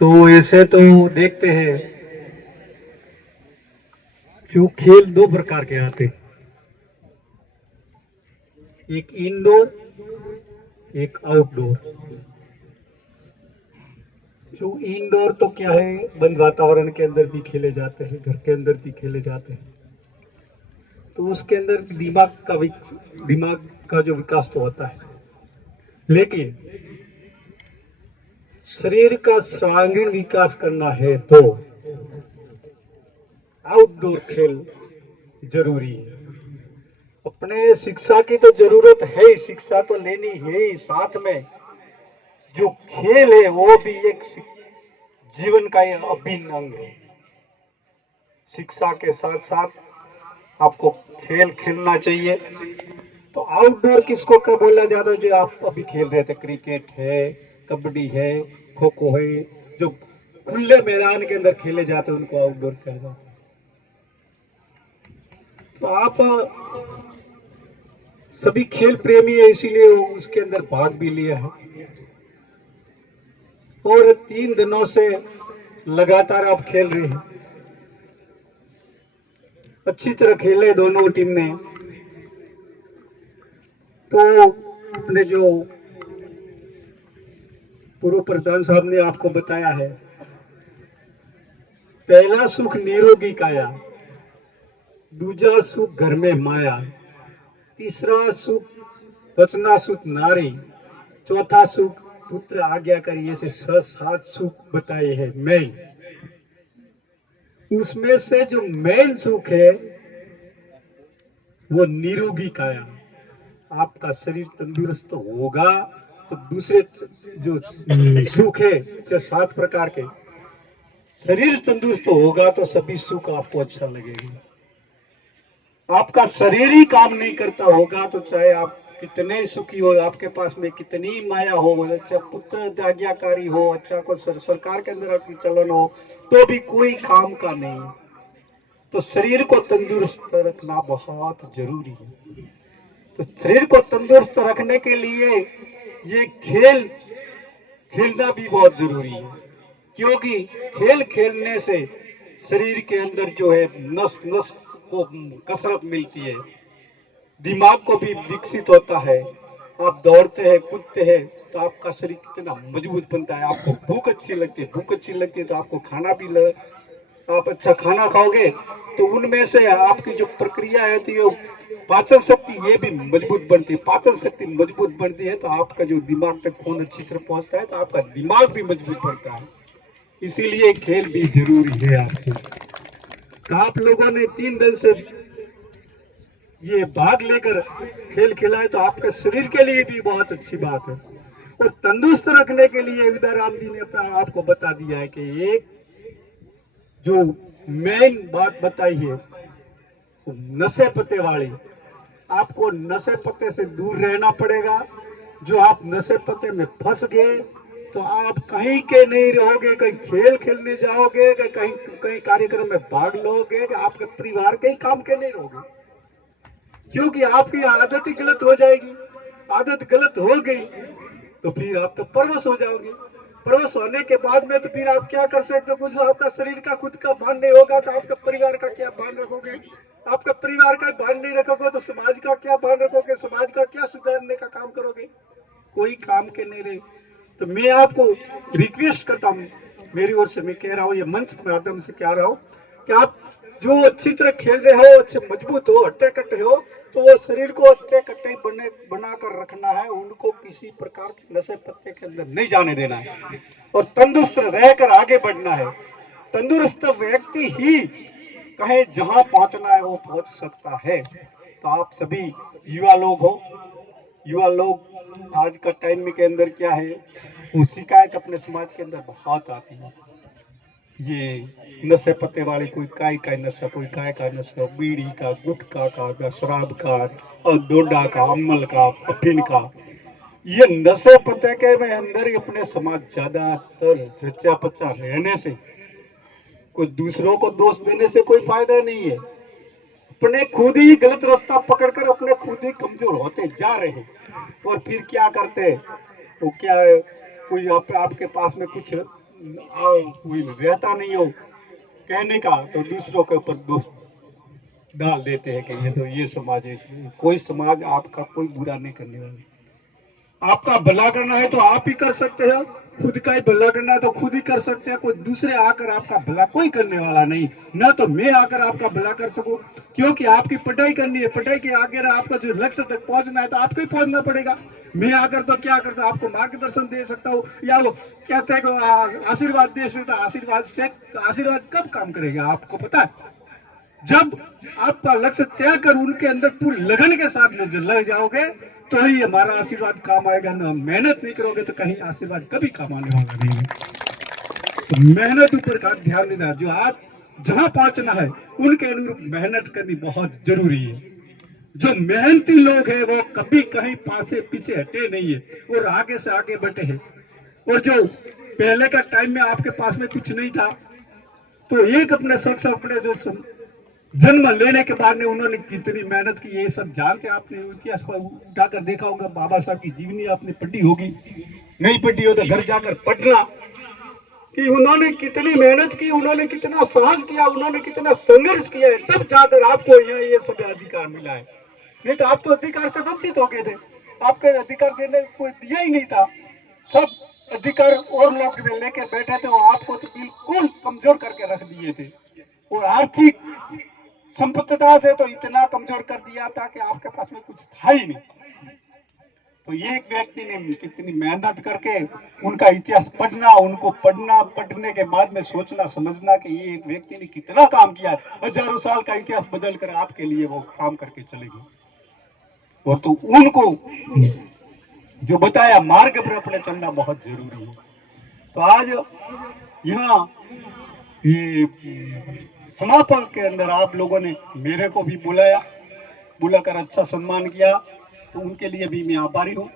तो ऐसे तो देखते हैं जो खेल दो प्रकार के आते हैं, एक इंडोर एक आउटडोर। जो इंडोर तो क्या है, बंद वातावरण के अंदर भी खेले जाते हैं, घर के अंदर भी खेले जाते हैं। तो उसके अंदर दिमाग का जो विकास तो होता है, लेकिन शरीर का सर्वांगीण विकास करना है तो आउटडोर खेल जरूरी है। अपने शिक्षा की तो जरूरत है ही, शिक्षा तो लेनी है ही, साथ में जो खेल है वो भी एक जीवन का ये अभिन्न अंग है। शिक्षा के साथ साथ आपको खेल खेलना चाहिए। तो आउटडोर किसको क्या बोला जाता है, जो आप अभी खेल रहे थे, क्रिकेट है, कबड्डी है, खो खो है, जो खुले मैदान के अंदर खेले जाते हैं उनको आउटडोर कहा जाता है। तो आप सभी खेल प्रेमी है, इसीलिए उसके अंदर भाग भी लिया है। और 3 दिनों से लगातार आप खेल रहे हैं, अच्छी तरह खेले दोनों टीम ने। तो अपने जो पूर्व प्रधान साहब ने आपको बताया है, पहला सुख निरोगी काया, दूजा सुख घर में माया, तीसरा सुख बचना सुख नारी, चौथा सुख पुत्र आज्ञाकारी। ऐसे 7 सुख बताए हैं मेन। उसमें से जो मेन सुख है वो निरोगी काया। आपका शरीर तंदुरुस्त होगा तो दूसरे जो सुख है, 7 प्रकार के, शरीर तंदुरुस्त होगा तो सभी सुख आपको अच्छा लगेगा। आपका शरीर ही काम नहीं करता होगा तो चाहे आप कितने सुखी हो, आपके पास में कितनी माया हो, अच्छा पुत्र आज्ञाकारी हो, अच्छा को सरकार के अंदर आपकी चलन हो, तो भी कोई काम का नहीं। तो शरीर को तंदुरुस्त रखना बहुत जरूरी है। तो शरीर को तंदुरुस्त रखने के लिए ये खेल खेलना भी बहुत जरूरी है, क्योंकि खेल खेलने से शरीर के अंदर जो है नस नस को कसरत मिलती है, दिमाग को भी विकसित होता है। आप दौड़ते हैं, कूदते हैं तो आपका शरीर कितना मजबूत बनता है। आपको भूख अच्छी लगती है, भूख अच्छी लगती है तो आपको खाना भी आप अच्छा खाना खाओगे तो उनमें से आपकी जो प्रक्रिया है तो ये पाचन शक्ति ये भी मजबूत बनती है। पाचन शक्ति मजबूत बनती है तो आपका जो दिमाग तक खून अच्छी तरह पहुंचता है, तो आपका दिमाग भी मजबूत बनता है। इसीलिए खेल भी जरूरी है आपको। तो आप लोगों ने 3 दिन से ये भाग लेकर खेल खेला है तो आपके शरीर के लिए भी बहुत अच्छी बात है। और तंदुरुस्त रखने के लिए विद्याराम जी ने अपना आपको बता दिया है कि एक जो मेन बात बताई है नशे पत्ते वाली, आपको नशे पत्ते से दूर रहना पड़ेगा। जो आप नशे पत्ते में फंस गए तो आप कहीं के नहीं रहोगे, कहीं खेल खेलने जाओगे, कहीं कहीं कार्यक्रम में भाग लोगे, आपके परिवार के ही काम के नहीं रहोगे, क्योंकि आपकी आदत ही गलत हो जाएगी। आदत गलत हो गई तो फिर आप तो परवश हो जाओगे। परवश होने के बाद में तो फिर आप क्या कर सकते हो, कुछ आपका शरीर का खुद का भान नहीं होगा तो आपका परिवार का क्या भान रखोगे। आपका परिवार का भान नहीं रखोगे तो समाज का क्या भान रखोगे, समाज का क्या सुधारने का काम करोगे, कोई काम के नहीं रहे। तो मैं आपको रिक्वेस्ट करता हूँ, मेरी ओर से मैं कह रहा हूँ, ये मंच के माध्यम से कह रहा हूँ कि आप जो अच्छी तरह खेल रहे हो, अच्छे मजबूत हो, हट्टे कट्टे हो, तो वो शरीर को हट्टे कट्टे बनाकर रखना है। उनको किसी प्रकार के नशे पत्ते के अंदर नहीं जाने देना है और तंदुरुस्त रहकर आगे बढ़ना है। तंदुरुस्त व्यक्ति ही कहीं जहां पहुंचना है वो पहुंच सकता है। तो आप सभी युवा लोग हो, युवा लोग आज का टाइम में के अंदर क्या है, वो शिकायत अपने समाज के अंदर बहुत आती है। ये नशे पत्ते वाले, कोई काय का नशा, कोई काय का नशा, बीड़ी का, गुटखा का, शराब का, और डोडा का, अम्ल का, अफीन का, ये नशे पत्ते के में अंदर ही अपने समाज ज्यादातर रचा पचा रहने से, कोई दूसरों को दोष देने से कोई फायदा नहीं है। अपने खुद ही गलत रास्ता पकड़कर अपने खुद ही कमजोर होते जा रहे हैं। और फिर क्या करते हैं, तो क्या है, कोई आपके पास में कुछ कोई रहता नहीं हो कहने का, तो दूसरों के ऊपर दोष डाल देते हैं कि ये तो ये समाज है, इसलिए कोई समाज आपका कोई बुरा नहीं करने वाला। आपका भला करना है तो आप ही कर सकते हो, खुद का ही भला करना है तो खुद ही कर सकते हैं। कोई दूसरे आकर आपका भला कोई करने वाला नहीं, ना तो मैं आकर आपका भला कर सकूं, क्योंकि आपकी पढ़ाई करनी है, पढ़ाई के आगे आपका जो लक्ष्य तक पहुंचना है तो आपको ही पहुंचना पड़ेगा। मैं आकर तो क्या करता, आपको मार्गदर्शन दे सकता हूँ, या वो कहते हैं कि आशीर्वाद दे सकता, आशीर्वाद से आशीर्वाद कब काम करेगा आपको पता है? जब आपका लक्ष्य तय कर उनके अंदर पूरी लगन के साथ लग जाओगे तो ही हमारा आशीर्वाद काम आएगा। ना मेहनत नहीं करोगे तो कहीं आशीर्वाद कभी काम आने वाला नहीं है। तो मेहनत ऊपर का ध्यान देना, जो आप जहां पहुंचना है उनके अनुरूप मेहनत करनी बहुत जरूरी है। जो मेहनती लोग हैं वो कभी कहीं पासे पीछे हटे नहीं है और आगे से आगे बढ़े हैं। और जो पहले का टाइम में आपके पास में कुछ नहीं था, तो एक अपने शख्स अपने जो जन्म लेने के बाद में उन्होंने कितनी मेहनत की, ये सब जानते आपने इतिहास पर उठाकर देखा होगा। बाबा साहब की जीवनी आपने पढ़ी होगी, नहीं पढ़ी हो तो घर जाकर पढ़ना कि उन्होंने कितनी मेहनत की, उन्होंने कितना साहस किया, उन्होंने कितना संघर्ष किया है, तब जाकर आपको यहाँ ये सब अधिकार मिला है। नहीं तो आप तो अधिकार से वंचित हो गए थे, आपके अधिकार देने कोई दिया ही नहीं था। सब अधिकार और लोग लेकर बैठे थे, और आपको तो बिल्कुल कमजोर करके रख दिए थे। और आर्थिक संपन्नता से तो इतना कमजोर कर दिया था कि आपके पास में कुछ था ही नहीं। तो एक व्यक्ति ने कितनी मेहनत करके उनका इतिहास पढ़ना, उनको पढ़ना, पढ़ने के बाद में सोचना समझना कि ये एक व्यक्ति ने कितना काम किया है, हजारों साल का इतिहास बदल कर आपके लिए वो काम करके चले गए। और तो उनको जो बताया मार्ग पर अपने चलना बहुत जरूरी है। तो आज यहाँ ये समापन के अंदर आप लोगों ने मेरे को भी बुलाया, बुलाकर अच्छा सम्मान किया, तो उनके लिए भी मैं आभारी हूँ।